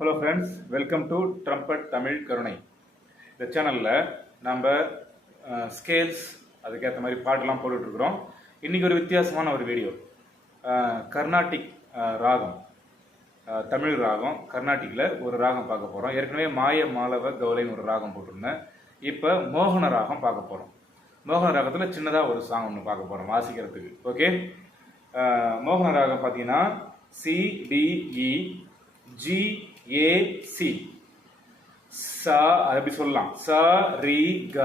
Hello friends, welcome to trumpet Tamil கருணை. இந்த சேனலில் நம்ம ஸ்கேல்ஸ் அதுக்கேற்ற மாதிரி பாட்டெல்லாம் போட்டுட்ருக்குறோம். இன்றைக்கி ஒரு வித்தியாசமான ஒரு வீடியோ. கர்நாடிக் ராகம், தமிழ் ராகம், கர்நாடிக்கில் ஒரு ராகம் பார்க்க போகிறோம். ஏற்கனவே மாய மாலவ கௌலைன்னு ஒரு ராகம் போட்டிருந்தேன். இப்போ மோகன ராகம் பார்க்க போகிறோம். மோகன ராகத்தில் சின்னதாக ஒரு சாங் ஒன்று பார்க்க போகிறோம் வாசிக்கிறதுக்கு. ஓகே, மோகன ராகம் பார்த்தீங்கன்னா CDE GAC. சா அப்படி சொல்லலாம். ச ரி க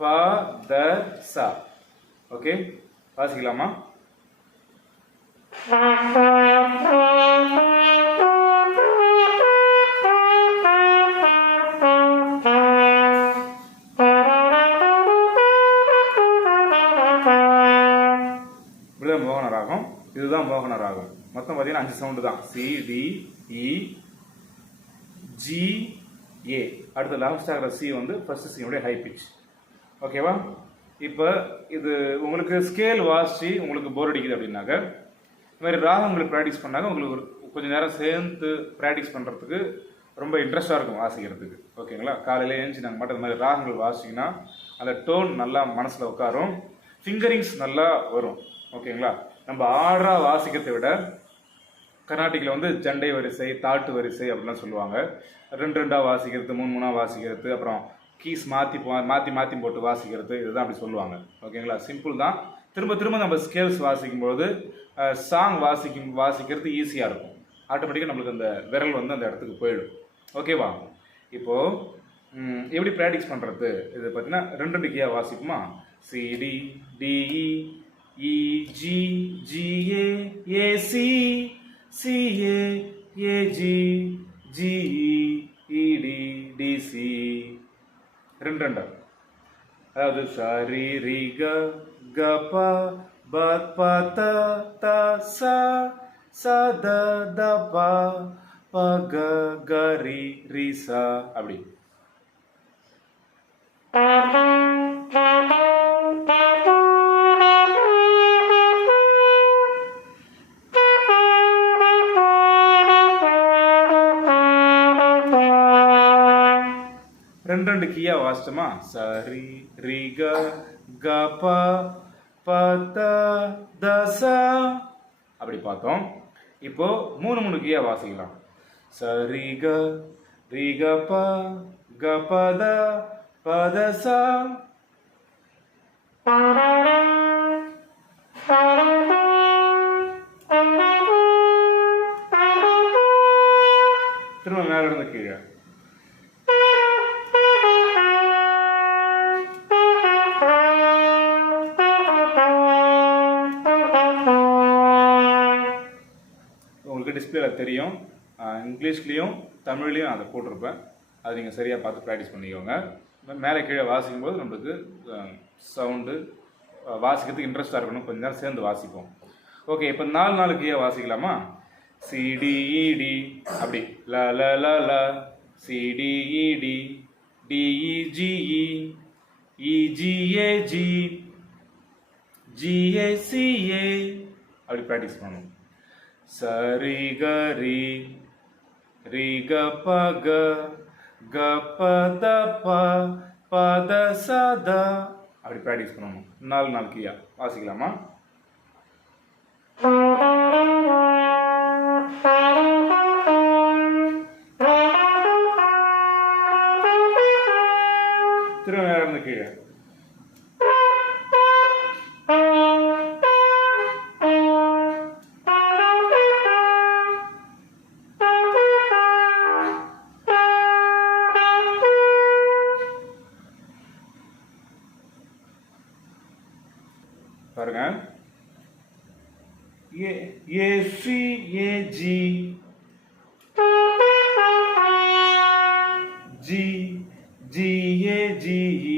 ப த ச. ஓகே, வாசிக்கலாமா? இப்படிதான் மோகன ராகம். இதுதான் மோகன ராகம். மொத்தம் பார்த்தீங்கன்னா 5 சவுண்டு தான். CDE GA. அடுத்த லாஸ்ட் ஆகிற C வந்து ஃபர்ஸ்ட் சியோடைய ஹை பிச். ஓகேவா? இப்போ இது உங்களுக்கு ஸ்கேல் வாசிச்சு உங்களுக்கு போர் அடிக்குது அப்படின்னாக்க இந்த மாதிரி ராகங்களுக்கு ப்ராக்டிஸ் பண்ணாங்க உங்களுக்கு ஒரு கொஞ்சம் நேரம் சேர்ந்து ப்ராக்டிஸ் பண்ணுறதுக்கு ரொம்ப இன்ட்ரெஸ்டாக இருக்கும் வாசிக்கிறதுக்கு. ஓகேங்களா? காலையில் எழுந்துச்சு நாங்கள் மட்டும் இந்த மாதிரி ராகங்கள் வாசிச்சிங்கன்னா அந்த டோன் நல்லா மனசில் உட்காரும், ஃபிங்கரிங்ஸ் நல்லா வரும். ஓகேங்களா? நம்ம ஆர்டராக வாசிக்கிறதை விட கர்நாடிக்கில் வந்து ஜண்டை வரிசை, தாட்டு வரிசை அப்படிலாம் சொல்லுவாங்க. 2 வாசிக்கிறது, 3 வாசிக்கிறது, அப்புறம் கீஸ் மாற்றி போட்டு வாசிக்கிறது, இதுதான் அப்படி சொல்லுவாங்க. ஓகேங்களா? சிம்பிள் தான். திரும்ப நம்ம ஸ்கேல்ஸ் வாசிக்கும்போது சாங் வாசிக்கிறது ஈஸியாக இருக்கும். ஆட்டோமேட்டிக்காக நம்மளுக்கு அந்த விரல் வந்து அந்த இடத்துக்கு போயிடும். ஓகேவா? இப்போது எப்படி ப்ராக்டிஸ் பண்ணுறது? இது பார்த்தீங்கன்னா 2 கீயாக வாசிக்குமா? CD DE EG GA AC CA AG GE ED DC. 2 அதாவது சரி ரி க க ப ப ப த த ச ச த த ப ப க க ரி ரி ச. அப்படி ரெண்டு கீயா வாசிச்சோமா? சரி ரி க க ப ப த த ச அப்படி பார்த்தோம். இப்போ 3 கீயா வாசிக்கலாம். சரி க ரி க ப க ப த ப த ச. திரும்ப மேல இருந்து கீழே. உங்களுக்கு டிஸ்பிளேல தெரியும். இங்கிலீஷ்லேயும் தமிழ்லேயும் அதை போட்டிருப்பேன். அது நீங்கள் சரியாக பார்த்து ப்ராக்டிஸ் பண்ணிக்கோங்க. மேலே கீழே வாசிக்கும்போது நம்மளுக்கு சவுண்டு வாசிக்கிறதுக்கு இன்ட்ரெஸ்டாக இருக்கணும். கொஞ்சம் நேரம் சேர்ந்து வாசிப்போம். ஓகே, இப்போ 4 கீழே வாசிக்கலாமா? CDED அப்படி ல ல ல ல CDED DEGE EGAG GACA அப்படி ப்ராக்டிஸ் பண்ணணும். சரி க ரி ரி க ப க க ப த ப ப த ச த அப்படி ப்ராக்டிஸ் பண்ணணும். 4 கீயா வாசிக்கலாமா? திரும்ப மேல இருந்து கீழே. பாருங்க. AC AG G GA GE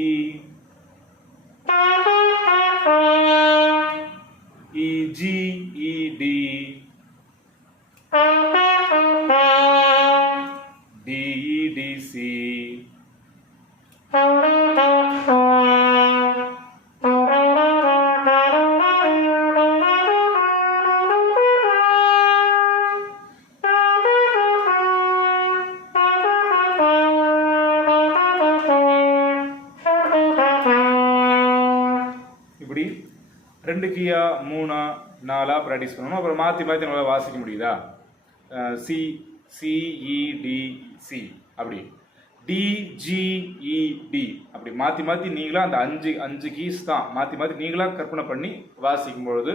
2 கீயா 3 4 practice பண்ணணும். அப்புறம் மாற்றி மாற்றி நம்மளால் வாசிக்க முடியுதா? சி சிஇடி சி அப்படி, டிஜிஇடி அப்படி மாற்றி மாற்றி நீங்களாக அந்த 5 கீஸ் தான் மாற்றி மாற்றி நீங்களாக கற்பனை பண்ணி வாசிக்கும் பொழுது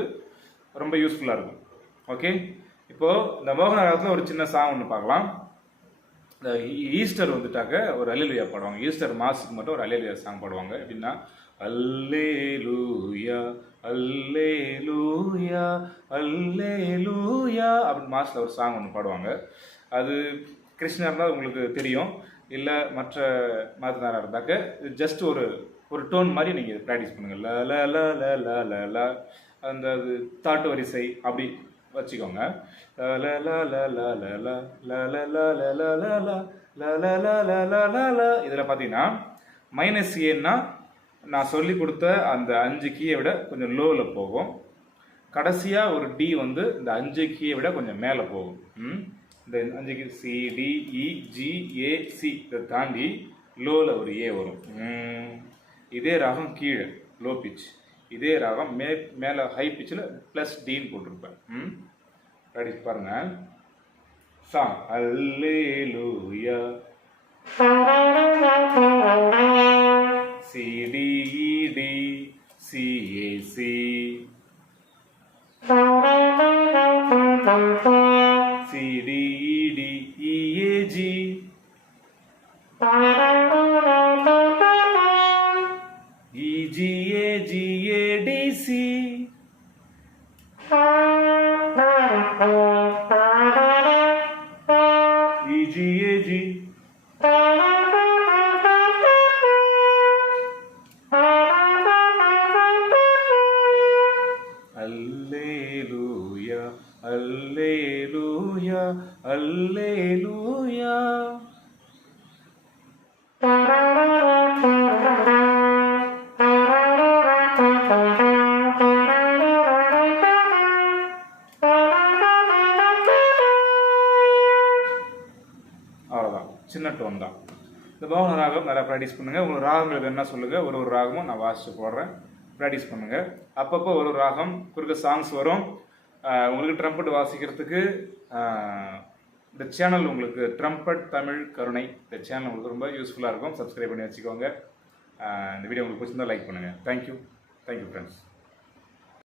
ரொம்ப யூஸ்ஃபுல்லாக இருக்கும். ஓகே, இப்போது இந்த மோகன ராகத்தில் ஒரு சின்ன சாங் ஒன்று பார்க்கலாம். இந்த ஈஸ்டர் வந்துட்டாக்க ஒரு அல்லேலூயா பாடுவாங்க. ஈஸ்டர் மாசுக்கு மட்டும் ஒரு அல்லேலூயா சாங் பாடுவாங்க. எப்படின்னா அல்லேலூயா அல்லேலூயா அல்லேலூயா அப்படின்னு மாசில் ஒரு சாங் ஒன்று பாடுவாங்க. அது கிருஷ்ணர் தான் உங்களுக்கு தெரியும், இல்லை மற்ற மாதனாராக இருந்தாக்க இது ஜஸ்ட் ஒரு டோன் மாதிரி நீங்கள் ப்ராக்டிஸ் பண்ணுங்கள். ல ல ல ல ல ல ல அந்த தாட்டு வரிசை அப்படி வச்சுக்கோங்க. ல ல ல ல ல ல ல ல ல ல ல ல ல ல ல ல ல ல. இதில் பார்த்தீங்கன்னா மைனஸ் ஏன்னா நான் சொல்லி கொடுத்த அந்த 5 கீயை விட கொஞ்சம் லோவில் போகும். கடைசியாக ஒரு டி வந்து இந்த 5 கீயை விட கொஞ்சம் மேலே போகும். இந்த 5 key C D E G A C இதை தாண்டி லோவில் ஒரு ஏ வரும். இதே ராகம் கீழே லோ பிச், இதே ராகம் மேலே ஹை பிச்சில் ப்ளஸ் டின்னு போட்டிருப்பேன். ப்ராக்டிஸ் பாருங்க. சாங் அல்லேலூயா சிடிஇடி சிஏசி சிடிஇடி இஏஜி இஜிஏஜிஏடிசி இஜிஏஜி அல்லேலூயா அல்லேலூயா அல்லேலூயா. அவ்வளோதான், சின்ன டோன் தான். இந்த மோகன ராகம் நல்லா ப்ராக்டிஸ் பண்ணுங்கள். உங்களுக்கு ராகங்களுக்கு என்ன சொல்லுங்கள், ஒரு ராகமும் நான் வாசித்து போடுறேன், ப்ராக்டிஸ் பண்ணுங்கள். அப்பப்போ ஒரு ராகம் குறுக்க சாங்ஸ் வரும். உங்களுக்கு ட்ரம்பட் வாசிக்கிறதுக்கு இந்த சேனல் உங்களுக்கு ட்ரம்பட் தமிழ் கருணை இந்த சேனல் உங்களுக்கு ரொம்ப யூஸ்ஃபுல்லாக இருக்கும். சப்ஸ்கிரைப் பண்ணி வச்சுக்கோங்க. இந்த வீடியோ உங்களுக்கு பிடிச்சிருந்தால் லைக் பண்ணுங்கள். Thank you friends.